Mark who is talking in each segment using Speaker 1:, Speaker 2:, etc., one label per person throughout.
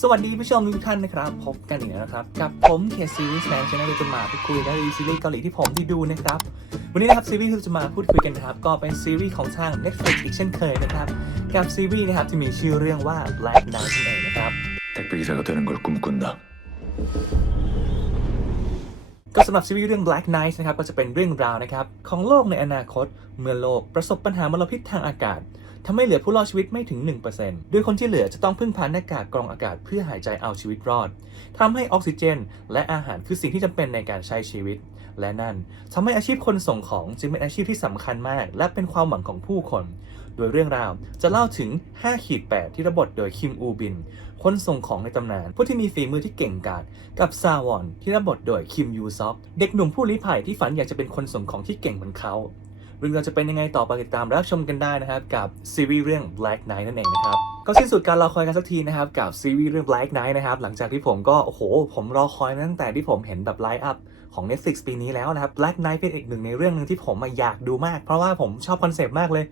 Speaker 1: สวัสดีผู้ชมทุกท่านนะครับ พบกันอีกแล้วนะครับ กับผมเคซีรีส์แมนชาแนลที่จะมาพูดคุยและรีวิวซีรีส์เกาหลีที่ผมที่ดูนะครับ วันนี้นะครับซีรีส์ที่เราจะมาพูดคุยกันนะครับ ก็เป็นซีรีส์ของทาง Netflix อีกเช่นเคยนะครับ กับซีรีส์นะครับที่มีชื่อเรื่องว่า Black Knight นั่นเองนะครับ
Speaker 2: 택배 기사가 되는 걸 꿈꾼다.
Speaker 1: ก็สำหรับซีรีส์เรื่อง Black Knight นะครับก็จะเป็นเรื่องราวนะครับของโลกในอนาคต เมื่อโลกประสบปัญหามลพิษทางอากาศ ทำให้เหลือผู้รอดชีวิตไม่ถึง 1%โดยคนที่เหลือจะต้องพึ่งพาหน้ากากกรองอากาศเพื่อหายใจเอาชีวิตรอดทำให้ออกซิเจน และอาหารคือสิ่งที่จำเป็นในการใช้ชีวิต และนั่นทำให้อาชีพคนส่งของจึงเป็นอาชีพที่สำคัญมาก และเป็นความหวังของผู้คน โดยเรื่องราวจะเล่าถึง 5 ขีด8ที่ระบทโดยคิมอูบิน คนส่งของในตำนาน ผู้ที่มีฝีมือที่เก่งกาจกับซาวอนที่รับบทโดยคิมยูซอฟเด็กหนุ่มผู้ลี้ภัยที่ฝันอยากจะเป็นคนส่งของที่เก่งเหมือนเขา เรื่องราวจะเป็นยังไงต่อไปติดตามรับชมกันได้นะครับ กับซีรีส์เรื่อง Black Knight นั่นเองนะครับ ก็สิ้นสุดการรอคอยกันสักทีนะครับ กับซีรีส์เรื่อง Black Knight นะครับ หลังจากที่ผมก็ โอ้โห ผมรอคอยตั้งแต่ที่ผมเห็นแบบไลฟ์อัพของ Netflix ปีนี้แล้วนะครับ Black Knight เป็นอีกหนึ่งในเรื่องหนึงที่ผมอะอยากดูมาก เพราะว่าผมชอบคอนเซปต์มากเลย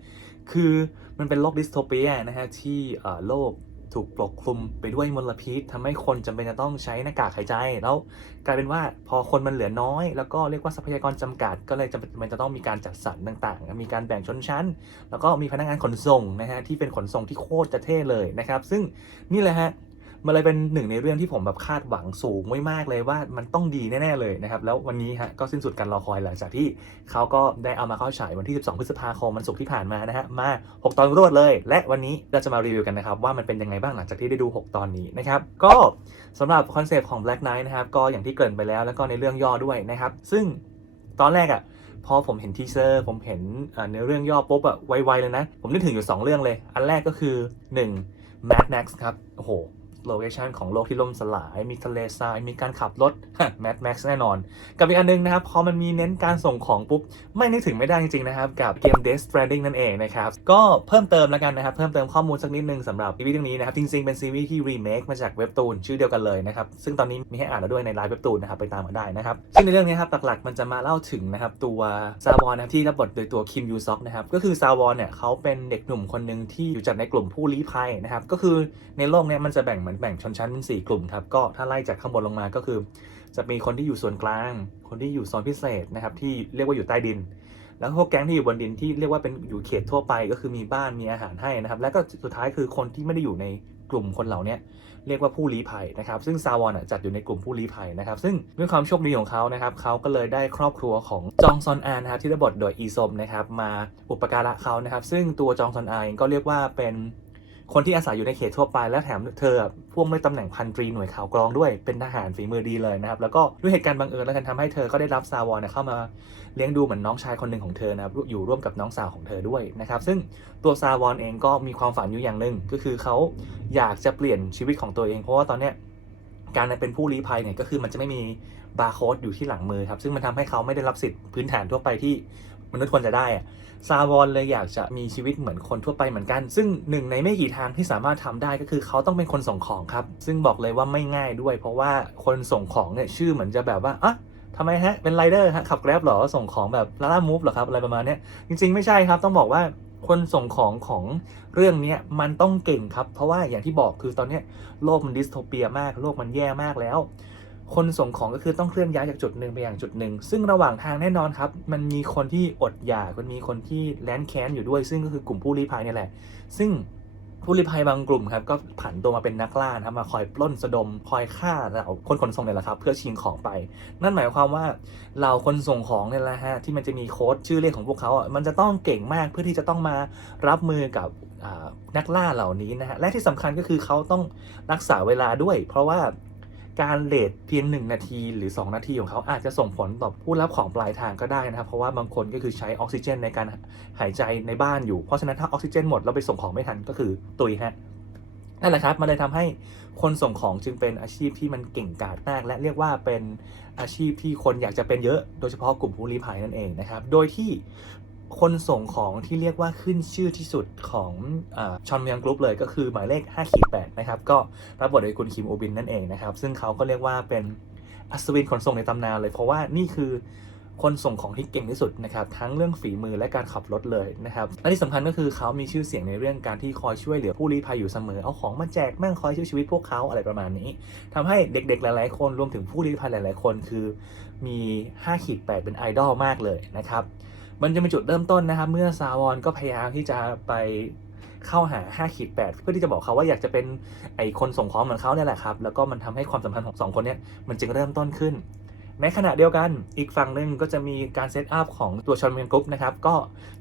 Speaker 1: คือมันเป็นโลกดิสโทเปียนะฮะที่โลก ถูกปกคลุมไปด้วยมลพิษทำให้คนจำเป็นจะต้องใช้หน้ากากหายใจ แล้วกลายเป็นว่าพอคนมันเหลือน้อย แล้วก็เรียกว่าทรัพยากรจำกัด ก็เลยจำเป็นจะต้องมีการจัดสรรต่างๆ มีการแบ่งชนชั้น แล้วก็มีพนักงานขนส่งนะฮะที่เป็นขนส่งที่โคตรจะเท่เลยนะครับ ซึ่งนี่แหละฮะ มันเลยเป็นหนึ่งในเรื่องที่ผมแบบคาดหวังสูงไว้มากเลยว่ามันต้องดีแน่ๆเลยนะครับ แล้ววันนี้ฮะก็สิ้นสุดการรอคอยหลังจากที่เขาก็ได้เอามาเข้าฉายวันที่ 12 พฤษภาคมวันศุกร์ที่ผ่านมานะฮะมา 6 ตอนรวดเลย และวันนี้เราจะมารีวิวกันนะครับว่ามันเป็นยังไงบ้างหลังจากที่ได้ดู 6 ตอนนี้นะครับก็สำหรับคอนเซปต์ของ Black Knight นะครับก็อย่างที่เกริ่นไปแล้วแล้วก็ในเรื่องย่อด้วยนะครับซึ่งตอนแรกอะพอผมเห็นทีเซอร์ ผมเห็นเนื้อเรื่องย่อปุ๊บอะไวๆเลยนะ ผมนึกถึงอยู่ 2 เรื่องเลย อันแรกก็คือ 1 Mad Max ครับ โอ้โห โลเคชันของโลกที่ล่มสลาย มีทะเลทราย มีการขับรถแม d Max แน่นอน กับอีกอันนึงนะครับ พอมันมีเน้นการส่งของปุ๊บ ไม่นึกถึงไม่ได้จริงๆนะครับ กับเกม Death Stranding นั่นเองนะครับ ก็เพิ่มเติมแล้วกันนะครับ เพิ่มเติมข้อมูลสักนิดนึงสำหรับซีรีส์เรื่องนี้นะครับ จริงๆ เป็นซีรีส์ที่รีเมคมาจากเว็บตูนชื่อเดียวกันเลยนะครับ ซึ่งตอนนี้มีให้อ่านแล้วด้วยในไลน์เว็บตูนนะครับไปตามมาได้นะครับซึ่งในเรื่องนี้ครับหลักๆมันจะมาเล่าถึงนะครับตัวซาวอนนะครับที่รับบทโดยตัวคิมยูซอกนะครับก็คือซาวอนเนี่ยเขาเป็นเด็กหนุ่มคนหนึ่งที่อยู่จัดในกลุ่มผู้ลี้ภัยนะครับก็คือในโลกเนี้มันจะแบ่งเมือนแบ่งชนชั้นเป็นสี่กลุ่มครับก็ถ้าไล่จากข้างบนลงมาก็คือ จะมีคนที่อยู่ส่วนกลาง คนที่อยู่โซนพิเศษนะครับที่เรียกว่าอยู่ใต้ดิน แล้วพวกแก๊งที่อยู่บนดินที่เรียกว่าเป็นอยู่เขตทั่วไปก็คือมีบ้านมีอาหารให้นะครับ แล้วก็สุดท้ายคือคนที่ไม่ได้อยู่ในกลุ่มคนเหล่านี้เรียกว่าผู้ลี้ภัยนะครับ ซึ่งซาวอนจัดอยู่ในกลุ่มผู้ลี้ภัยนะครับ ซึ่งด้วยความโชคดีของเขานะครับเขาก็เลยได้ครอบครัวของจองซอนอานนะครับที่ได้บทโดยอีซมนะครับมาอุปการะเขานะครับ ซึ่งตัวจองซอนอาเองก็เรียกว่าเป็น คนที่อาศัยอยู่ในเขตทั่วไปและแถมเธอพ่วงด้วยตำแหน่งพันตรีหน่วยข่าวกรองด้วยเป็นทหารฝีมือดีเลยนะครับแล้วก็ด้วยเหตุการณ์บังเอิญแล้วกันทำให้เธอก็ได้รับซาวอนเข้ามาเลี้ยงดูเหมือนน้องชายคนหนึ่งของเธอนะครับอยู่ร่วมกับน้องสาวของเธอด้วยนะครับซึ่งตัวซาวอนเองก็มีความฝันอยู่อย่างหนึ่งก็คือเขาอยากจะเปลี่ยนชีวิตของตัวเองเพราะว่าตอนเนี้ยการเป็นผู้ลี้ภัยเนี่ยก็คือมันจะไม่มีบาร์โค้ดอยู่ที่หลังมือครับซึ่งมันทำให้เขาไม่ได้รับสิทธิ์พื้นฐานทั่วไปที่ มนุษย์ควรจะได้อะซาวอนเลยอยากจะมีชีวิตเหมือนคนทั่วไปเหมือนกัน ซึ่งหนึ่งในไม่กี่ทางที่สามารถทำได้ก็คือเขาต้องเป็นคนส่งของครับ ซึ่งบอกเลยว่าไม่ง่ายด้วย เพราะว่าคนส่งของเนี่ยชื่อเหมือนจะแบบว่าอะทำไมฮะ เป็นไรเดอร์ฮะขับแกร็บหรอ ส่งของแบบลาล่ามูฟหรอครับ อะไรประมาณนี้จริง ๆ ไม่ใช่ครับ ต้องบอกว่าคนส่งของของเรื่องเนี้ยมันต้องเก่งครับ เพราะว่าอย่างที่บอกคือตอนนี้โลกมันดิสโทเปียมาก โลกมันแย่มากแล้ว คนส่งของก็คือต้องเคลื่อนย้ายจากจุดหนึ่งไปอย่างจุดหนึ่ง ซึ่งระหว่างทางแน่นอนครับ มันมีคนที่อดอยากมันมีคนที่แรนแค้นอยู่ด้วย ซึ่งก็คือกลุ่มผู้ลี้ภัยนี่แหละ ซึ่งผู้ลี้ภัยบางกลุ่มครับก็ผันตัวมาเป็นนักล่านะครับมาคอยปล้นสะดม คอยฆ่าเราคนขนส่งเนี่ยแหละครับ เพื่อชิงของไป นั่นหมายความว่าเราคนส่งของเนี่ยแหละฮะที่มันจะมีโค้ดชื่อเรียกของพวกเขาอะมันจะต้องเก่งมากเพื่อที่จะต้องมารับมือกับนักล่าเหล่านี้นะฮะและที่สำคัญก็คือเขาต้องรักษาเวลาด้วย เพราะว่า การเลทเพียง 1 นาทีหรือ 2 นาทีของเขาอาจจะส่งผลต่อผู้รับของปลายทางก็ได้นะครับ เพราะว่าบางคนก็คือใช้ออกซิเจนในการหายใจในบ้านอยู่ เพราะฉะนั้นถ้าออกซิเจนหมดเราไปส่งของไม่ทันก็คือตุยฮะนั่นแหละครับมันเลยทำให้คนส่งของจึงเป็นอาชีพที่มันเก่งกาจมาก และเรียกว่าเป็นอาชีพที่คนอยากจะเป็นเยอะ โดยเฉพาะกลุ่มผู้ลี้ภัยนั่นเองนะครับ โดยที่ คนส่งของที่เรียกว่าขึ้นชื่อที่สุดของอชอนเมียงกรุ๊ปเลยก็คือหมายเลข5ขีด8นะครับ ก็รับบทโดยคุณคิมโอบินนั่นเองนะครับ ซึ่งเขาก็เรียกว่าเป็นอัศวินขนส่งในตำนานเลย เพราะว่านี่คือคนส่งของที่เก่งที่สุดนะครับ ทั้งเรื่องฝีมือและการขับรถเลยนะครับและที่สำคัญก็คือเขามีชื่อเสียงในเรื่องการที่คอยช่วยเหลือผู้ลี้ภัยอยู่เสมอ เอาของมาแจกแม่งคอยช่วยชีวิตพวกเขาอะไรประมาณนี้ทำให้เด็กๆหลายๆคนรวมถึงผู้ลี้ภัยหลาย ๆ คนคือมี5ขีด8เป็นไอดอลมากเลยนะครับ มันจะเป็นจุดเริ่มต้นนะครับ เมื่อซาวอนก็พยายามที่จะไปเข้าหา5ขีด8เพื่อที่จะบอกเขาว่าอยากจะเป็นไอคนส่งของเหมือนเขาเนี่ยแหละครับ แล้วก็มันทำให้ความสัมพันธ์ของสองคนเนี้ยมันจึงเริ่มต้นขึ้น ในขณะเดียวกันอีกฝั่งหนึ่งก็จะมีการเซตอัพของตัวชอนเมนกรุ๊ปนะครับก็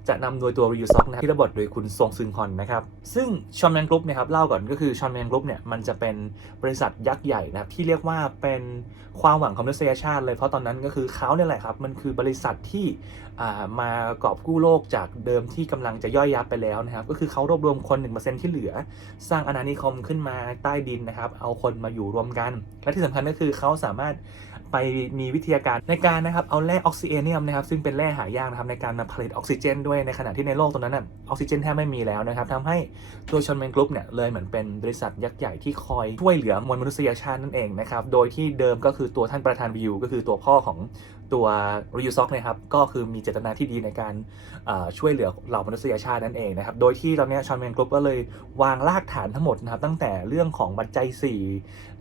Speaker 1: จะนำโดยตัวริวซ็อกนะที่ระบทโดยคุณซงซึงฮอนนะครับซึ่งชอนแมนกรุ๊ปนี่ยครับเล่าก่อนก็คือชอนแมนกรุ๊ปเนี่ยมันจะเป็นบริษัทยักษ์ใหญ่นะครับที่เรียกว่าเป็นความหวังของมนุษยชาติเลยเพราะตอนนั้นก็คือเขาเนี่ยแหละครับมันคือบริษัทที่มากอบกู้โลกจากเดิมที่กำลังจะย่อยยับไปแล้วนะครับก็คือเขารวบรวมคน1%ที่เหลือ สร้างอาณานิคมขึ้นมาใต้ดินนะครับเอาคนมาอยู่รวมกัน และที่สำคัญก็คือเขาสามารถ ไปมีวิทยาการในการนะครับเอาแร่ออกซิเอเนียมนะครับซึ่งเป็นแร่หายากนะครับในการมาผลิตออกซิเจน ด้วยในขณะที่ในโลกตรงนั้นน่ะออกซิเจนแทบไม่มีแล้วนะครับทำให้ตัวชอนแมนกรุ๊ปเนี่ยเลยเหมือนเป็นบริษัทยักษ์ใหญ่ที่คอยช่วยเหลือมวลมนุษยชาตินั่นเองนะครับโดยที่เดิมก็คือตัวท่านประธานวิวก็คือตัวพ่อของ ตัวริยูซ็อกนะครับก็คือมีเจตนาที่ดีในการช่วยเหลือเหล่ามนุษยชาตินั่นเองนะครับ โดยที่ตอนนี้ชอนแมนกรุ๊ปก็เลยวางรากฐานทั้งหมดนะครับ ตั้งแต่เรื่องของปัจจัยสี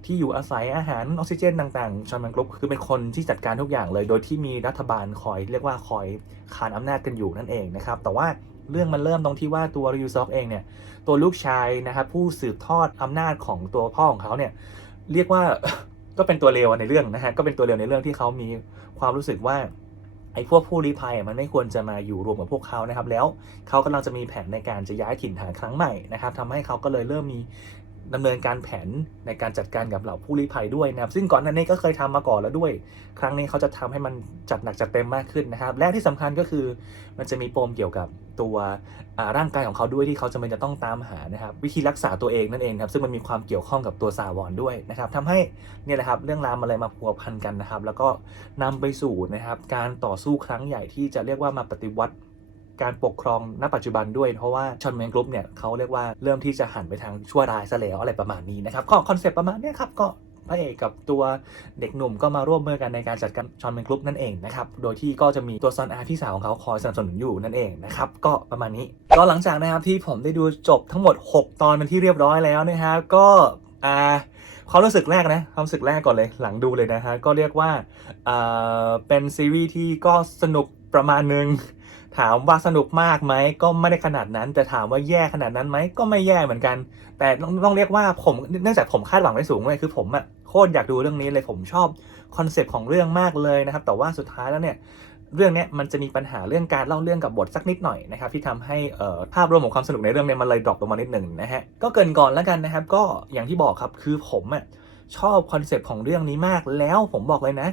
Speaker 1: ที่อยู่อาศัยอาหารออกซิเจนต่างๆชอนแมนกรุ๊ปคือเป็นคนที่จัดการทุกอย่างเลย โดยที่มีรัฐบาลคอยเรียกว่าคอยขานอำนาจกันอยู่นั่นเองนะครับ แต่ว่าเรื่องมันเริ่มตรงที่ว่าตัวริวซอกเองเนี่ยตัวลูกชายนะครับผู้สืบทอดอำนาจของตัวพ่อของเขาเนี่ยเรียกว่า ก็เป็นตัวเลวในเรื่องนะฮะก็เป็นตัวเลวในเรื่องที่เขามีความรู้สึกว่าไอ้พวกผู้ลี้ภัยมันไม่ควรจะมาอยู่รวมกับพวกเขานะครับ แล้วเขากำลังจะมีแผนในการจะย้ายถิ่นฐานครั้งใหม่นะครับทำให้เขาก็เลยเริ่มมี ดำเนินการแผนในการจัดการกับเหล่าผู้ลี้ภัยด้วยนะครับ ซึ่งก่อนหน้านี้ก็เคยทำมาก่อนแล้วด้วย ครั้งนี้เขาจะทำให้มันจัดหนักจัดเต็มมากขึ้นนะครับ และที่สำคัญก็คือมันจะมีปมเกี่ยวกับตัวร่างกายของเขาด้วยที่เขาจะเป็นจะต้องตามหานะครับ วิธีรักษาตัวเองนั่นเองครับ ซึ่งมันมีความเกี่ยวข้องกับตัวซาวอนด้วยนะครับทำให้เนี่ยแหละครับเรื่องราวมันเลยมาพัวพันกันนะครับ แล้วก็นำไปสู่นะครับการต่อสู้ครั้งใหญ่ที่จะเรียกว่ามาปฏิวัติ การปกครองณปัจจุบันด้วย เพราะว่าชอนแมนกรุ๊ปเนี่ยเขาเรียกว่าเริ่มที่จะหันไปทางชั่วร้ายซะแล้วอะไรประมาณนี้นะครับก็คอนเซปต์ประมาณนี้ครับก็พระเอกกับตัวเด็กหนุ่มก็มาร่วมมือกันในการจัดการชอนแมนกรุ๊ปนั่นเองนะครับ โดยที่ก็จะมีตัวซอนอาพี่สาวของเขาคอยสนับสนุนอยู่นั่นเองนะครับ ก็ประมาณนี้ ก็หลังจากนะครับที่ผมได้ดูจบทั้งหมด 6 ตอนเป็นที่เรียบร้อยแล้วนะครับก็อ่าความรู้สึกแรกนะความรู้สึกแรกก่อนเลยหลังดูเลยนะฮะ ก็เรียกว่าอ่าเป็นซีรีส์ที่ก็สนุกประมาณนึง ถามว่าสนุกมากไหมก็ไม่ได้ขนาดนั้นแต่ถามว่าแย่ขนาดนั้นไหมก็ไม่แย่เหมือนกัน แต่ต้องต้องเรียกว่าผมเนื่องจากผมคาดหวังไว้สูงเลยคือผมอะโคตรอยากดูเรื่องนี้เลยผมชอบคอนเซปต์ของเรื่องมากเลยนะครับ แต่ว่าสุดท้ายแล้วเนี่ยเรื่องเนี้ยมันจะมีปัญหาเรื่องการเล่าเรื่องกับบทสักนิดหน่อยนะครับที่ทำให้ภาพรวมของความสนุกในเรื่องเนี้ยมันเลยดรอปลงมานิดหนึ่งนะฮะก็เกินก่อนแล้วกันนะครับ ก็อย่างที่บอกครับคือผมอะชอบคอนเซปต์ของเรื่องนี้มากแล้วผมบอกเลยนะ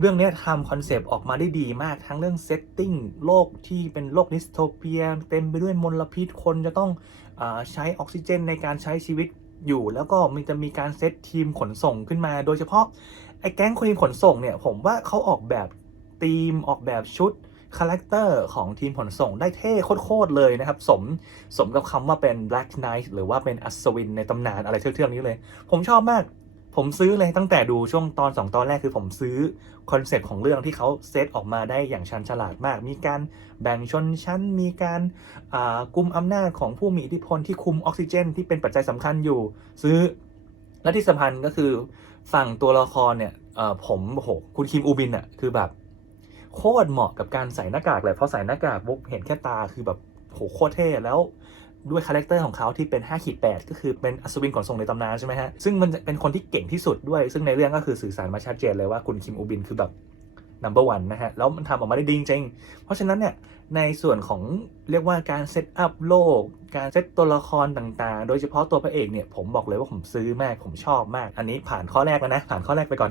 Speaker 1: เรื่องนี้ทำคอนเซปต์ออกมาได้ดีมากทั้งเรื่องเซตติ้งโลกที่เป็นโลกดิสโทเปีย เต็มไปด้วยมลพิษคนจะต้องอใช้ออกซิเจนในการใช้ชีวิตอยู่ แล้วก็มันจะมีการเซตทีมขนส่งขึ้นมา โดยเฉพาะไอ้แก๊งคนทีมขนส่งเนี่ย ผมว่าเขาออกแบบทีมออกแบบชุดคาแรคเตอร์ของทีมขนส่งได้เท่โคตรเลยนะครับ สมสมกับคำว่าเป็น Black Knight หรือว่าเป็นอัศวินในตำนานอะไรเท่ๆนี้เลย ผมชอบมาก ผมซื้อเลยตั้งแต่ดูช่วงตอน 2 ตอนแรกคือผมซื้อคอนเซปต์ของเรื่องที่เขาเซตออกมาได้อย่างชันฉลาดมาก มีการแบ่งชนชั้น มีการอ่ากุมอำนาจของผู้มีอิทธิพลที่คุมออกซิเจน ที่เป็นปัจจัยสำคัญอยู่ ซื้อและที่สำคัญก็คือฝั่งตัวละครเนี่ยอ่อผมโอ้โหคุณคิมอูบินอะคือแบบโคตรเหมาะกับการใส่หน้ากากเลยเพราะใส่หน้ากากปุ๊บเห็นแค่ตาคือแบบโหโคตรเท่แล้ว ด้วยคาแรคเตอร์ของเขาที่เป็น5ขีด8ก็คือเป็นอัศวินขนส่งในตำนานใช่ไหมฮะ ซึ่งมันจะเป็นคนที่เก่งที่สุดด้วย ซึ่งในเรื่องก็คือสื่อสารมาชัดเจนเลยว่าคุณคิมอูบินคือแบบ number one นะฮะ แล้วมันทำออกมาได้ดีจริง เพราะฉะนั้นเนี่ย ในส่วนของเรียกว่าการเซตอัพโลก การเซตตัวละครต่างๆ โดยเฉพาะตัวพระเอกเนี่ย ผมบอกเลยว่าผมซื้อมาก ผมชอบมาก อันนี้ผ่านข้อแรกแล้วนะ ผ่านข้อแรกไปก่อน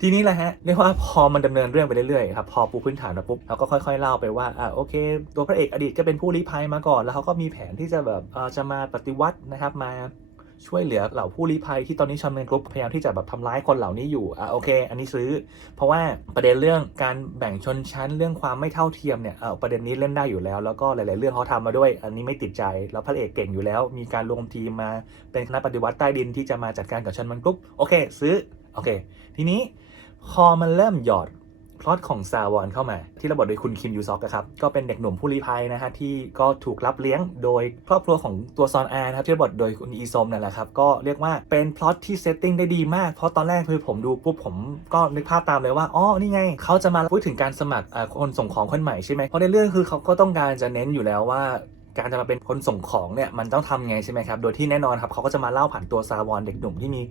Speaker 1: ทีนี้แหละฮะ เรียกว่าพอมันดำเนินเรื่องไปเรื่อยๆครับ พอปูพื้นฐานมาปุ๊บเราก็ค่อยๆเล่าไปว่า อ่าโอเค ตัวพระเอกอดีตก็เป็นผู้ลี้ภัยมาก่อน แล้วเขาก็มีแผนที่จะแบบ เออจะมาปฏิวัตินะครับ มา ช่วยเหลือเหล่าผู้ลี้ภัยที่ตอนนี้ชอนเมนกรุ๊ปพยายามที่จะแบบทำร้ายคนเหล่านี้อยู่อ่าโอเค อันนี้ซื้อ เพราะว่าประเด็นเรื่องการแบ่งชนชั้นเรื่องความไม่เท่าเทียมเนี่ยเออประเด็นนี้เล่นได้อยู่แล้ว แล้วก็หลาย ๆ เรื่องเขาทำมาด้วย อันนี้ไม่ติดใจแล้วพระเอกเก่งอยู่แล้ว มีการรวมทีมมาเป็นคณะปฏิวัติใต้ดินที่จะมาจัดการกับชนมันกรุ๊ปโอเค ซื้อโอเค ทีนี้พอมันเริ่มหยอด พล็อตของซาวอนเข้ามา ที่ระบทโดยคุณคิมยูซอกนะครับก็เป็นเด็กหนุ่มผู้ลี้ภัยนะฮะที่ก็ถูกรับเลี้ยงโดยครอบครัวของตัวซอนอานะครับที่ระบทโดยคุณอีซอมนั่นแหละครับก็เรียกว่าเป็นพล็อตที่เซตติ้งได้ดีมากเพราะตอนแรกคือผมดูปุ๊บผมก็นึกภาพตามเลยว่าอ๋อนี่ไงเขาจะมาพูดถึงการสมัครคนส่งของคนใหม่ใช่ไหมเพราะในเรื่องคือเขาก็ต้องการจะเน้นอยู่แล้วว่า การจะมาเป็นคนส่งของเนี่ยมันต้องทำไงใช่ไหมครับ โดยที่แน่นอนครับเขาก็จะมาเล่าผ่านตัวซาวอนเด็กหนุ่มที่มี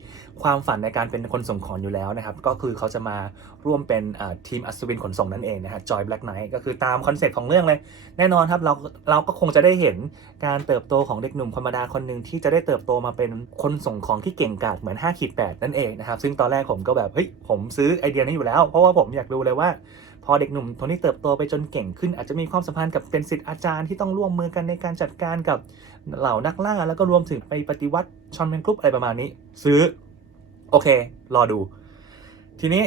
Speaker 1: ความฝันในการเป็นคนส่งของอยู่แล้วนะครับ ก็คือเขาจะมาร่วมเป็นทีมอัศวินขนส่งนั่นเองนะฮะจอยแบล็กไนท์ก็คือตามคอนเซ็ปต์ของเรื่องเลย แน่นอนครับเราเราก็คงจะได้เห็นการเติบโตของเด็กหนุ่มธรรมดาคนหนึ่งที่จะได้เติบโตมาเป็นคนส่งของที่เก่งกาจเหมือน5ขีด8นั่นเองนะครับ ซึ่งตอนแรกผมก็แบบเฮ้ยผมซื้อไอเดียนี้อยู่แล้ว เพราะว่าผมอยากดูเลยว่า พอเด็กหนุ่มคนนี้เติบโตไปจนเก่งขึ้น อาจจะมีความสัมพันธ์กับเป็นศิษย์อาจารย์ที่ต้องร่วมมือกันในการจัดการกับเหล่านักล่า แล้วก็รวมถึงไปปฏิวัติชอนแมนกรุ๊ปอะไรประมาณนี้ ซื้อ โอเค รอดู ทีนี้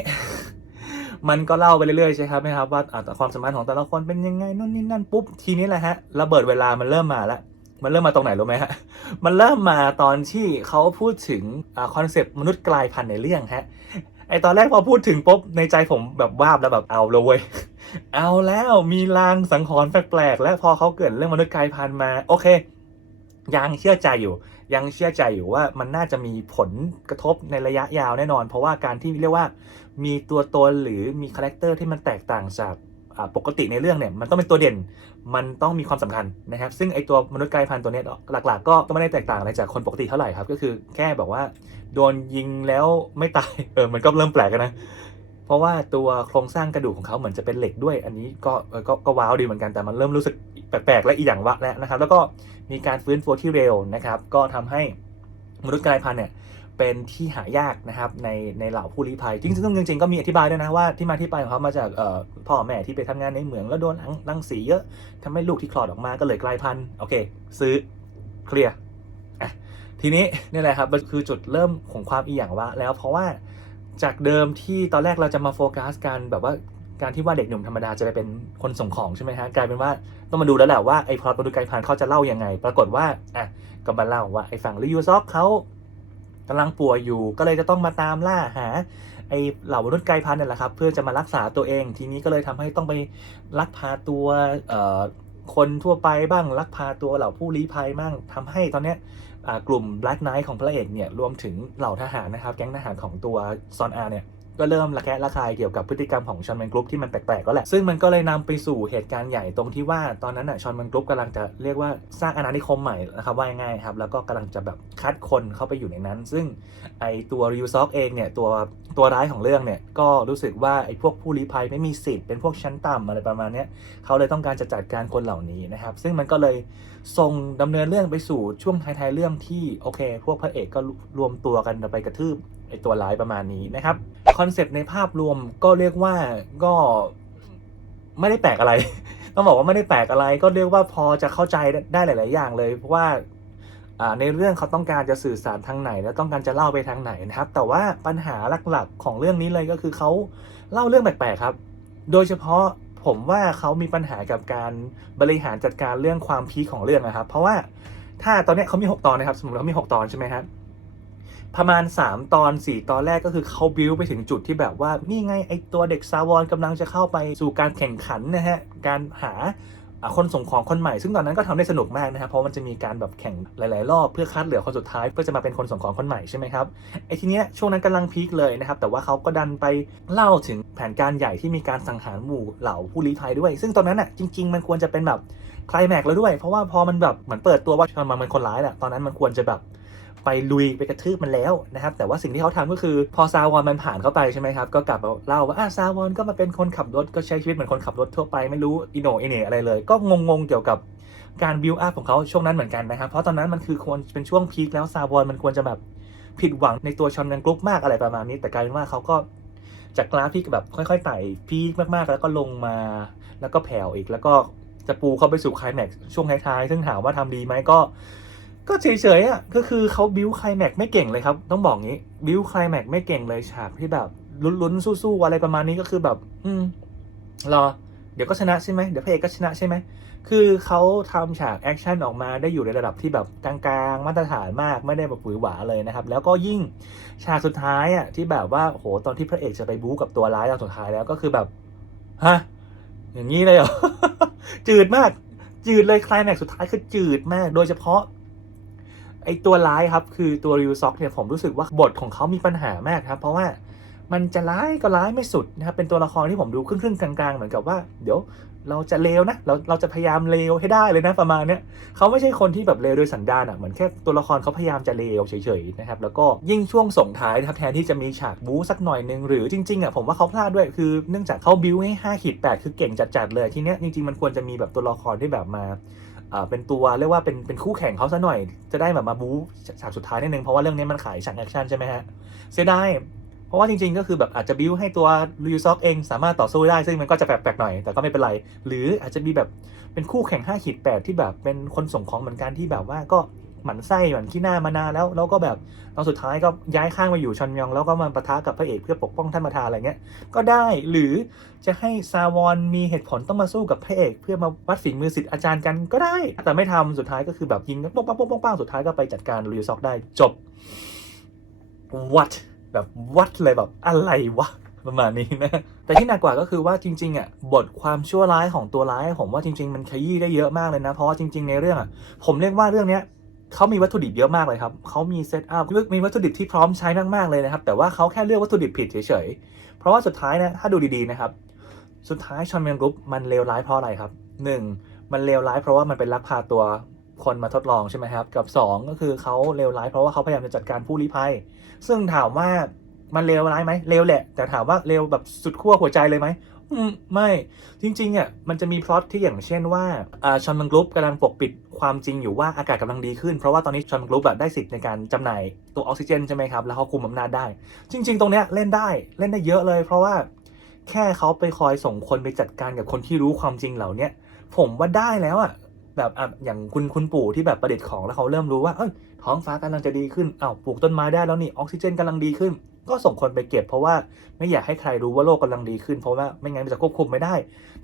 Speaker 1: มันก็เล่าไปเรื่อยๆใช่ครับนะครับว่าความสัมพันธ์ของแต่ละคนเป็นยังไงนู่นนี่นั่นปุ๊บทีนี้แหละฮะระเบิดเวลามันเริ่มมาแล้วมันเริ่มมาตรงไหนรู้ไหมฮะ มันเริ่มมาตอนที่เขาพูดถึงคอนเซปต์มนุษย์กลายพันธุ์ในเรื่องฮะ ไอตอนแรกพอพูดถึงปุ๊บในใจผมแบบวาบแล้วแบบเอาเลยเอาแล้วมีลางสังหรณ์แปลกๆและพอเขาเกิดเรื่องมนุษย์กายพันธุ์มาโอเค ยังเชื่อใจอยู่ ยังเชื่อใจอยู่ว่ามันน่าจะมีผลกระทบในระยะยาวแน่นอน เพราะว่าการที่เรียกว่ามีตัวตนหรือมีคาแรคเตอร์ที่มันแตกต่างจากปกติในเรื่องเนี่ยมันต้องเป็นตัวเด่น มันต้องมีความสำคัญนะครับ ซึ่งไอตัวมนุษย์กลายพันธุ์ตัวเนี้ยหลักๆก็ก็ไม่ได้แตกต่างอะไรจากคนปกติเท่าไหร่ครับ ก็คือแค่บอกว่า โดนยิงแล้วไม่ตายเออมันก็เริ่มแปลกนะเพราะว่าตัวโครงสร้างกระดูกของเขาเหมือนจะเป็นเหล็กด้วย อันนี้ก็ก็ก็ว้าวดีเหมือนกันแต่มันเริ่มรู้สึกแปลกๆและอีกอย่างวะแล้วนะครับ แล้วก็มีการฟื้นฟูที่เร็วนะครับ ก็ทำให้มนุษย์กลายพันธุ์เนี่ย เป็นที่หายากนะครับในในเหล่าผู้ลี้ภัย จริงๆจริงๆก็มีอธิบายด้วยนะว่าที่มาที่ไปของเขามาจากพ่อแม่ที่ไปทำงานในเหมืองแล้วโดนรังรงสีเยอะทำให้ลูกที่คลอดออกมาก็เลยกลายพันธุ์โอเค ซื้อเคลียร์ทีนี้นี่แหละครับมันคือจุดเริ่มของความอีหยังวะแล้วเพราะว่าจากเดิมที่ตอนแรกเราจะมาโฟกัสกันแบบว่าการที่ว่าเด็กหนุ่มธรรมดาจะไปเป็นคนส่งของใช่ไหมฮะกลายเป็นว่าต้องมาดูแล้วแหละว่าไอ้พลอตมนุษย์กลายพันธุ์เขาจะเล่ายังไง ปรากฏว่าอะก็มาเล่าว่าไอ้ฝั่งลิยูซอกเขา กำลังป่วยอยู่ก็เลยจะต้องมาตามล่าหาไอเหล่ามนุษย์กลพันธุ์นี่แหละครับ เพื่อจะมารักษาตัวเอง ทีนี้ก็เลยทำให้ต้องไปลักพาตัวคนทั่วไปบ้างลักพาตัวเหล่าผู้ลี้ภัยบ้างทำให้ตอนเนี้ยกลุ่ม Black Knight ของพระเอกเนี่ยรวมถึงเหล่าทหารนะครับ แก๊งทหารของตัวซอนอาเนี่ย ก็เริ่มระแคะระคายเกี่ยวกับพฤติกรรมของชอนแมนกรุ๊ปที่มันแปลกๆก็แหละ ซึ่งมันก็เลยนำไปสู่เหตุการณ์ใหญ่ตรงที่ว่าตอนนั้นอะชอนแมนกรุ๊ปกำลังจะเรียกว่าสร้างอาณานิคมใหม่นะครับว่าง่ายครับแล้วก็กำลังจะแบบคัดคนเข้าไปอยู่ในนั้น ซึ่งไอตัวริวซอกเองเนี่ยตัว ตัวร้ายของเรื่องเนี่ยก็รู้สึกว่าไอ้พวกผู้ลี้ภัยไม่มีสิทธิ์เป็นพวกชั้นต่ำอะไรประมาณนี้เขาเลยต้องการจะจัดการคนเหล่านี้นะครับ ซึ่งมันก็เลยส่งดำเนินเรื่องไปสู่ช่วงท้ายๆเรื่องที่โอเค พวกพระเอกก็รวมตัวกันไปกระทืบไอ้ตัวร้ายประมาณนี้นะครับคอนเซปต์ในภาพรวมก็เรียกว่าก็ไม่ได้แปลกอะไร ต้องบอกว่าไม่ได้แปลกอะไร ก็เรียกว่าพอจะเข้าใจได้หลาย ๆ อย่างเลยเพราะว่า ในเรื่องเขาต้องการจะสื่อสารทางไหน และต้องการจะเล่าไปทางไหนนะครับ แต่ว่าปัญหาหลักๆของเรื่องนี้เลยก็คือเขาเล่าเรื่องแปลกๆครับ โดยเฉพาะผมว่าเขามีปัญหากับการบริหารจัดการเรื่องความพีคของเรื่องนะครับ เพราะว่าถ้าตอนนี้เขามี 6 ตอนนะครับ สมมติเขามี 6 ตอนใช่ไหมครับประมาณ 3 ตอน 4 ตอนแรกก็คือเขาบิวไปถึงจุดที่แบบว่า นี่ไงไอตัวเด็กซาวอนกำลังจะเข้าไปสู่การแข่งขันนะฮะ การหา คนส่งของคนใหม่ซึ่งตอนนั้นก็ทำได้สนุกมากนะครับเพราะมันจะมีการแบบแข่งหลาย ๆ รอบเพื่อคัดเหลือคนสุดท้ายเพื่อจะมาเป็นคนส่งของคนใหม่ใช่ไหมครับไอ้ทีเนี้ยช่วงนั้นกำลังพีคเลยนะครับแต่ว่าเขาก็ดันไปเล่าถึงแผนการใหญ่ที่มีการสังหารหมู่เหล่าผู้ลี้ภัยด้วย ซึ่งตอนนั้นอะจริง ๆ มันควรจะเป็นแบบคลแม็กแล้วด้วย เพราะว่าพอมันแบบเหมือนเปิดตัวว่าชอนมันเป็นคนร้ายแหละตอนนั้นมันควรจะแบบ ไปลุยไปกระทืบมันแล้วนะครับ แต่ว่าสิ่งที่เขาทำก็คือพอซาวอนมันผ่านเข้าไปใช่ไหมครับ ก็กลับมาเล่าว่าอะซาวอนก็มาเป็นคนขับรถก็ใช้ชีวิตเหมือนคนขับรถทั่วไปไม่รู้อินโนอิเน่อะไรเลย ก็งงๆเกี่ยวกับการบิวอัพของเขาช่วงนั้นเหมือนกันนะครับ เพราะตอนนั้นมันคือควรเป็นช่วงพีคแล้วซาวอนมันควรจะแบบผิดหวังในตัวชอนนันกรุ๊ปมากอะไรประมาณนี้ แต่กลายเป็นว่าเขาก็จากกราฟที่แบบค่อยๆไต่พีคมากๆ แล้วก็ลงมาแล้วก็แผ่วอีกแล้วก็จะปูเข้าไปสู่ไคลแม็กซ์ช่วงท้ายๆ ซึ่งถามว่าทำดีไหมก็ ก็เฉยๆอะก็คือเขาบิวไคลแม็กไม่เก่งเลยครับ ต้องบอกงี้บิวไคลแม็กไม่เก่งเลยฉากที่แบบลุ้นๆสู้ๆอะไรประมาณนี้ก็คือแบบ อืมรอ เดี๋ยวก็ชนะใช่ไหมเดี๋ยวพระเอกก็ชนะใช่ไหมคือเขาทำฉากแอคชั่นออกมาได้อยู่ในระดับที่แบบกลางๆ มาตรฐานมากไม่ได้แบบหวือหวาเลยนะครับ แล้วก็ยิ่งฉากสุดท้ายอะที่แบบว่าโหตอนที่พระเอกจะไปบู๊กับตัวร้ายตอนสุดท้ายแล้วก็คือแบบฮะอย่างนี้เลยเหรอจืดมาก จืดเลยคลายแม็กสุดท้ายคือจืดมาก โดยเฉพาะ อตัวร้ายครับคือตัวริวซ็อกเนี่ยผมรู้สึกว่าบทของเขามีปัญหามากครับ เพราะว่ามันจะร้ายก็ร้ายไม่สุดนะครับเป็นตัวละครที่ผมดูครึ่งๆกลางๆ เหมือนกับว่า เดี๋ยวเราจะเลวนะเราเราจะพยายามเลวให้ได้เลยนะประมาณเนี้ยเขาไม่ใช่คนที่แบบเลวโดยสันดานอะเหมือนแค่ตัวละครเขาพยายามจะเลวเฉยๆนะครับแล้วก็ยิ่งช่วงส่งท้ายนะครับแทนที่จะมีฉากบู๊สักหน่อยนึงหรือจริงๆอะผมว่าเขาพลาดด้วยคือเนื่องจากเขาบิวให้5ขีด8คือเก่งจัดๆเลยทีเนี้ยจริงๆมันควรจะมีแบบตัวละครที่แบบมาอ่า เป็นตัวเรียกว่าเป็นเป็นคู่แข่งเขาซะหน่อย จะได้แบบมาบู๊ฉากสุดท้ายนิดนึงเพราะว่าเรื่องนี้มันขายฉากแอคชั่นใช่ไหมฮะเสียดายเพราะว่าจริงๆก็คือแบบอาจจะบิวให้ตัวลูซอกเองสามารถต่อสู้ได้ ซึ่งมันก็จะแปลกๆหน่อยแต่ก็ไม่เป็นไร หรืออาจจะมีแบบเป็นคู่แข่ง5ขีด8ที่แบบเป็นคนส่งของเหมือนกันที่แบบว่าก็ หมันไส้หมันขี้หน้ามานานแล้ว แล้วก็แบบตอนสุดท้ายก็ย้ายข้างมาอยู่ชอนยองแล้วก็มาปะทะกับพระเอกเพื่อปกป้องท่านประธานอะไรเงี้ยก็ได้หรือจะให้ซาวอนมีเหตุผลต้องมาสู้กับพระเอก เพื่อมาวัดฝีมือสิทธิ์อาจารย์กันก็ได้ แต่ไม่ทำสุดท้ายก็คือแบบยิงกันป้องป้องป้องป้ององสุดท้ายก็ไปจัดการลูซอกได้จบ what แบบวัดเลยแบบอะไรวะประมาณนี้นะ แต่ที่หนักกว่าก็คือว่าจริงๆอะบทความชั่วร้ายของตัวร้าย ผมว่าจริง ๆ มันขยี้ได้เยอะมากเลยนะ เพราะว่าจริง ๆ ในเรื่องอะผมเรียกว่าเรื่องเนี้ย เขามีวัตถุดิบเยอะมากเลยครับเขามีเซตอัพมีวัตถุดิบที่พร้อมใช้มากๆเลยนะครับ แต่ว่าเขาแค่เลือกวัตถุดิบผิดเฉยๆ เพราะว่าสุดท้ายนะ ถ้าดูดีๆนะครับ สุดท้ายชอนเมียงกรุ๊ปมันเลวร้ายเพราะอะไรครับหนึ่งมันเลวร้ายเพราะว่ามันเป็นลักพาตัวคนมาทดลองใช่ไหมครับ กับสองก็คือเขาเลวร้ายเพราะว่าเขาพยายามจะจัดการผู้ลี้ภัย ซึ่งถามว่ามันเลวร้ายไหมเลวแหละ แต่ถามว่าเลวแบบสุดขั้วหัวใจเลยไหม อืมไม่จริงๆอะมันจะมีพล็อตที่อย่างเช่นว่าอ่าชอนมังกรุ๊ปกำลังปกปิดความจริงอยู่ว่าอากาศกำลังดีขึ้น เพราะว่าตอนนี้ชอนมังกรุ๊ปอะได้สิทธิ์ในการจำหน่ายตัวออกซิเจนใช่ไหมครับ แล้วเขาคุมอำนาจได้ จริง ๆ ตรงเนี้ยเล่นได้เล่นได้เยอะเลย เพราะว่าแค่เขาไปคอยส่งคนไปจัดการกับคนที่รู้ความจริงเหล่าเนี้ยผมว่าได้แล้วอะแบบอะอย่างคุณคุณปู่ที่แบบประดิษฐ์ของแล้วเขาเริ่มรู้ว่าเอ้ยท้องฟ้ากำลังจะดีขึ้นอ้าวปลูกต้นไม้ได้แล้วนี่ออกซิเจนกำลังดีขึ้น ก็ส่งคนไปเก็บเพราะว่าไม่อยากให้ใครรู้ว่าโลกกำลังดีขึ้นเพราะว่าไม่งั้นมันจะควบคุมไม่ได้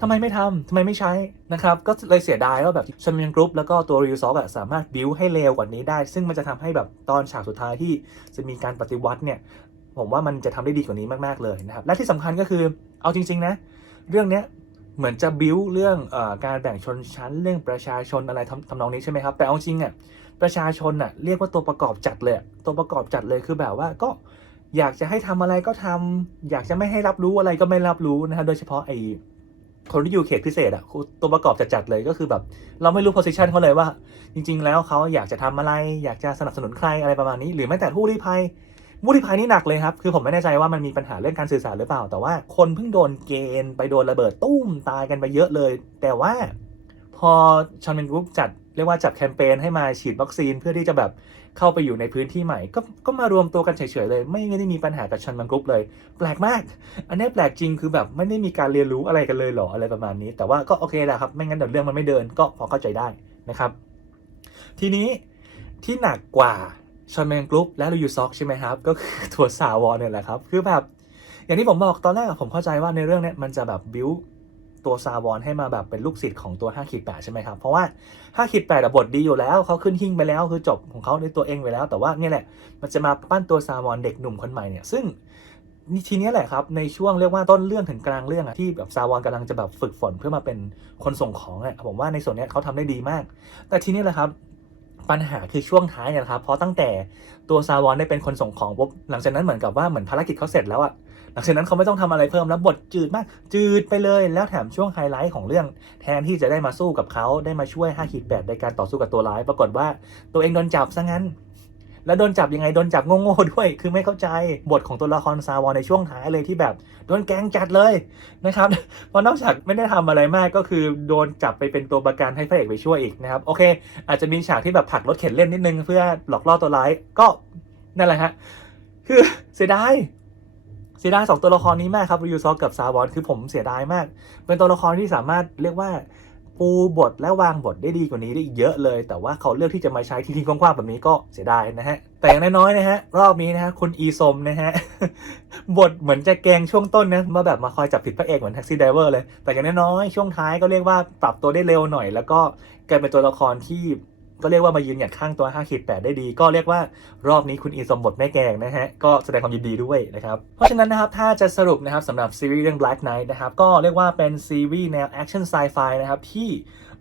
Speaker 1: ทำไมไม่ทำทำไมไม่ใช้นะครับ ก็เลยเสียดายว่าแบบชันเมียงกรุ๊ปแล้วก็ตัวริวซอฟอะสามารถบิวให้เร็วกว่านี้ได้ ซึ่งมันจะทำให้แบบตอนฉากสุดท้ายที่จะมีการปฏิวัติเนี่ยผมว่ามันจะทำได้ดีกว่านี้มากๆเลยนะครับและที่สำคัญก็คือเอาจริง ๆ นะ เรื่องเนี้ยเหมือนจะบิวเรื่องอการแบ่งชนชั้นเรื่องประชาชนอะไรทำทำนองนี้ใช่ไหมครับแต่เอาจริงอะประชาชนอะเรียกว่าตัวประกอบจัดเลยตัวประกอบจัดเลยคือแบบว่าก็ อยากจะให้ทำอะไรก็ทำอยากจะไม่ให้รับรู้อะไรก็ไม่รับรู้นะฮะโดยเฉพาะไอ้คนที่อยู่เขตพิเศษอะคือตัวประกอบจัดจัดเลยก็คือแบบ เราไม่รู้โพสิชันเขาเลยว่า จริง ๆ แล้วเขาอยากจะทำอะไร อยากจะสนับสนุนใครอะไรประมาณนี้ หรือแม้แต่ผู้ลี้ภัยผู้ลี้ภัยนี่หนักเลยครับ คือผมไม่แน่ใจว่ามันมีปัญหาเรื่องการสื่อสารหรือเปล่า แต่ว่าคนเพิ่งโดนเกณฑ์ไปโดนระเบิดตุ้มตายกันไปเยอะเลย แต่ว่าพอชอนเมนกรุ๊ปจัดเรียกว่าจัดแคมเปญให้มาฉีดวัคซีนเพื่อที่จะแบบ เข้าไปอยู่ในพื้นที่ใหม่ ก็ก็มารวมตัวกันเฉยๆเลย ไม่ได้มีปัญหากับชอนเมนกรุ๊ปเลย แปลกมาก อันนี้แปลกจริงคือแบบไม่ได้มีการเรียนรู้อะไรกันเลยหรออะไรประมาณนี้ แต่ว่าก็โอเคแหละครับไม่งั้นเดี๋ยวเรื่องมันไม่เดินก็พอเข้าใจได้นะครับ ทีนี้ที่หนักกว่าชอนแมนกรุ๊ปและลูยูซอกใช่ไหมครับ ก็คือตัวสาวอเนี่ยแหละครับ คือแบบ อย่างที่ผมบอกตอนแรกผมเข้าใจว่าในเรื่องเนี้ยมันจะแบบบิว ตัวซาวอนให้มาแบบเป็นลูกศิษย์ของตัว5ขีด8ใช่ไหมครับ เพราะว่า5ขีด8อะบทดีอยู่แล้วเขาขึ้นหิ่งไปแล้วคือจบของเขาในตัวเองไปแล้ว แต่ว่าเนี่ยแหละมันจะมาปั้นตัวซาวอนเด็กหนุ่มคนใหม่เนี่ยซึ่งทีนี้แหละครับในช่วงเรียกว่าต้นเรื่องถึงกลางเรื่องอะที่แบบซาวอนกำลังจะแบบฝึกฝนเพื่อมาเป็นคนส่งของเนี่ยผมว่าในส่วนนี้เขาทำได้ดีมาก แต่ทีนี้แหละครับปัญหาคือช่วงท้ายเนี่ยครับเพราะตั้งแต่ตัวซาวอนได้เป็นคนส่งของปุ๊บหลังจากนั้นเหมือนกับว่าเหมือนภารกิจเขาเสร็จแล้วอะ หลังจากนั้นเขาไม่ต้องทำอะไรเพิ่มแล้วบทจืดมาก จืดไปเลยแล้วแถมช่วงไฮไลท์ของเรื่อง แทนที่จะได้มาสู้กับเขาได้มาช่วย5ขีด8ในการต่อสู้กับตัวร้าย ปรากฏว่าตัวเองโดนจับซะงั้น แล้วโดนจับยังไงโดนจับโง่ๆด้วย คือไม่เข้าใจบทของตัวละครซาวอนในช่วงท้ายเลยที่แบบโดนแกงจัดเลยนะครับเพราะนอกจากไม่ได้ทำอะไรมากก็คือโดนจับไปเป็นตัวประกันให้พระเอกไปช่วยอีกนะครับโอเค อาจจะมีฉากที่แบบผลักรถเข็นเล่นนิดนึงเพื่อหลอกล่อตัวร้ายก็นั่นแหละฮะคือเสียดาย เสียดายสองตัวละครนี้มากครับริวซอกกับซาวอนคือผมเสียดายมาก เป็นตัวละครที่สามารถเรียกว่าปูบทและวางบทได้ดีกว่านี้ได้อีกเยอะเลย แต่ว่าเขาเลือกที่จะมาใช้ที่ทิ้งกว้างๆแบบนี้ก็เสียดายนะฮะ แต่อย่างน้อยๆนะฮะ รอบนี้นะฮะคุณอีซมนะฮะ บทเหมือนจะแกงช่วงต้นนะมาแบบมาคอยจับผิดพระเอกเหมือนแท็กซี่ไดเวอร์เลย แต่อย่างน้อยๆช่วงท้ายก็เรียกว่าปรับตัวได้เร็วหน่อย แล้วก็กลายเป็นตัวละครที่ ก็เรียกว่ามายืนหยัดข้างตัว5ขีด8ได้ดี ก็เรียกว่ารอบนี้คุณอีสมบทแม่แกงนะฮะ ก็แสดงความยินดีด้วยนะครับ เพราะฉะนั้นนะครับ ถ้าจะสรุปนะครับสำหรับซีรีส์เรื่อง Black Knight นะครับ ก็เรียกว่าเป็นซีรีส์แนวแอคชั่นไซไฟนะครับที่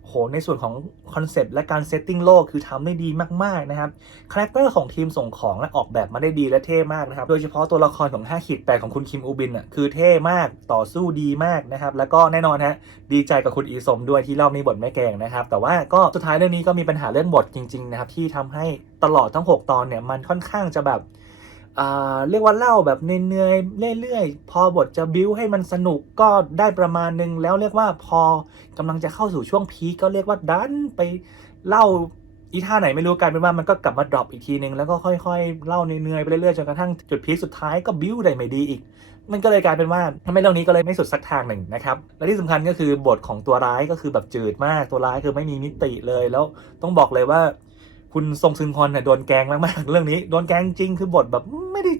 Speaker 1: โหในส่วนของคอนเซปต์และการเซตติ้งโลกคือทำได้ดีมากๆนะครับคาแรคเตอร์ของทีมส่งของและออกแบบมาได้ดีและเท่มากนะครับ โดยเฉพาะตัวละครของ5ขีด8ของคุณคิมอูบินอะคือเท่มากต่อสู้ดีมากนะครับ แล้วก็แน่นอนฮะดีใจกับคุณอีสมด้วยที่เล่ามีบทแม่แกงนะครับ แต่ว่าก็สุดท้ายเรื่องนี้ก็มีปัญหาเรื่องบทจริง ๆ นะครับ ที่ทำให้ตลอดทั้ง 6 ตอนเนี่ยมันค่อนข้างจะแบบเรียกว่าเล่าแบบเนื่อยๆเรื่อยๆ พอบทจะบิ้วให้มันสนุกก็ได้ประมาณนึง แล้วเรียกว่าพอกำลังจะเข้าสู่ช่วงพีคก็เรียกว่าดันไปเล่าอีท่าไหนไม่รู้กลายเป็นว่ามันก็กลับมาดรอปอีกทีนึง แล้วก็ค่อยๆ เล่าเนื่อยๆไปเรื่อยๆจนกระทั่งจุดพีคสุดท้ายก็บิ้วได้ไม่ดีอีก มันก็เลยกลายเป็นว่าทำให้เรื่องนี้ก็เลยไม่สุดสักทางหนึ่งนะครับและที่สำคัญก็คือบทของตัวร้ายก็คือแบบจืดมากตัวร้ายคือไม่มีมิติเลยแล้วต้องบอกเลยว่า คุณทรงซึงฮอนเนี่ยโดนแกงมากๆเรื่องนี้โดนแกงจริงคือบทแบบไม่ได้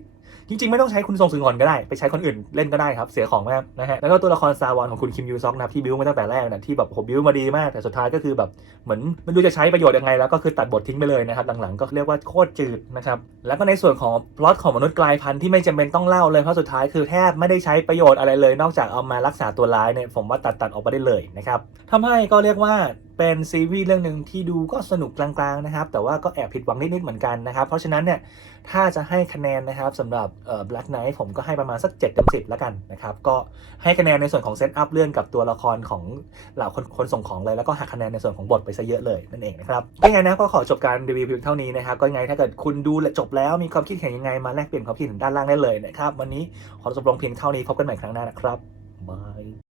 Speaker 1: จริงๆ ไม่ต้องใช้คุณทรงซึงฮอนก็ได้ ไปใช้คนอื่นเล่นก็ได้ครับ เสียของมากนะฮะ แล้วก็ตัวละครซาวอนของคุณคิมยูซอกนะครับที่บิวมาตั้งแต่แรกนะที่แบบโหบิวมาดีมาก แต่สุดท้ายก็คือแบบเหมือนไม่รู้จะใช้ประโยชน์ยังไง แล้วก็คือตัดบททิ้งไปเลยนะครับหลังๆก็เรียกว่าโคตรจืดนะครับแล้วก็ในส่วนของพล็อตของมนุษย์กลายพันธุ์ที่ไม่จำเป็นต้องเล่าเลยเพราะสุดท้ายคือแทบไม่ได้ใช้ประโยชน์อะไรเลย นอกจากเอามารักษาตัวร้ายเนี่ยผมว่าตัดตัดออกไปได้เลยนะครับทำให้ก็เรียกว่าเป็นซีรีส์เรื่องหนึ่งที่ดูก็สนุกกลางๆนะครับแต่ว่าก็แอบผิดหวังนิดๆเหมือนกันนะครับเพราะฉะนั้นเนี่ย ถ้าจะให้คะแนนนะครับสำหรับเอ่อ Black Knight ผมก็ให้ประมาณสัก7เต็ม10 แล้วกันนะครับ ก็ให้คะแนนในส่วนของเซตอัพเรื่องกับตัวละครของเหล่าคนคนส่งของเลย แล้วก็หักคะแนนในส่วนของบทไปซะเยอะเลยนั่นเองนะครับก็ยังไงนะก็ขอจบการรีวิวเพียงเท่านี้นะครับก็ยังไงถ้าเกิดคุณดูจบแล้วมีความคิดเห็นยังไงมาแลกเปลี่ยนความคิดเห็นด้านล่างได้เลยนะครับวันนี้ขอจบลงเพียงเท่านี้พบกันใหม่ครั้งหน้านะครับบาย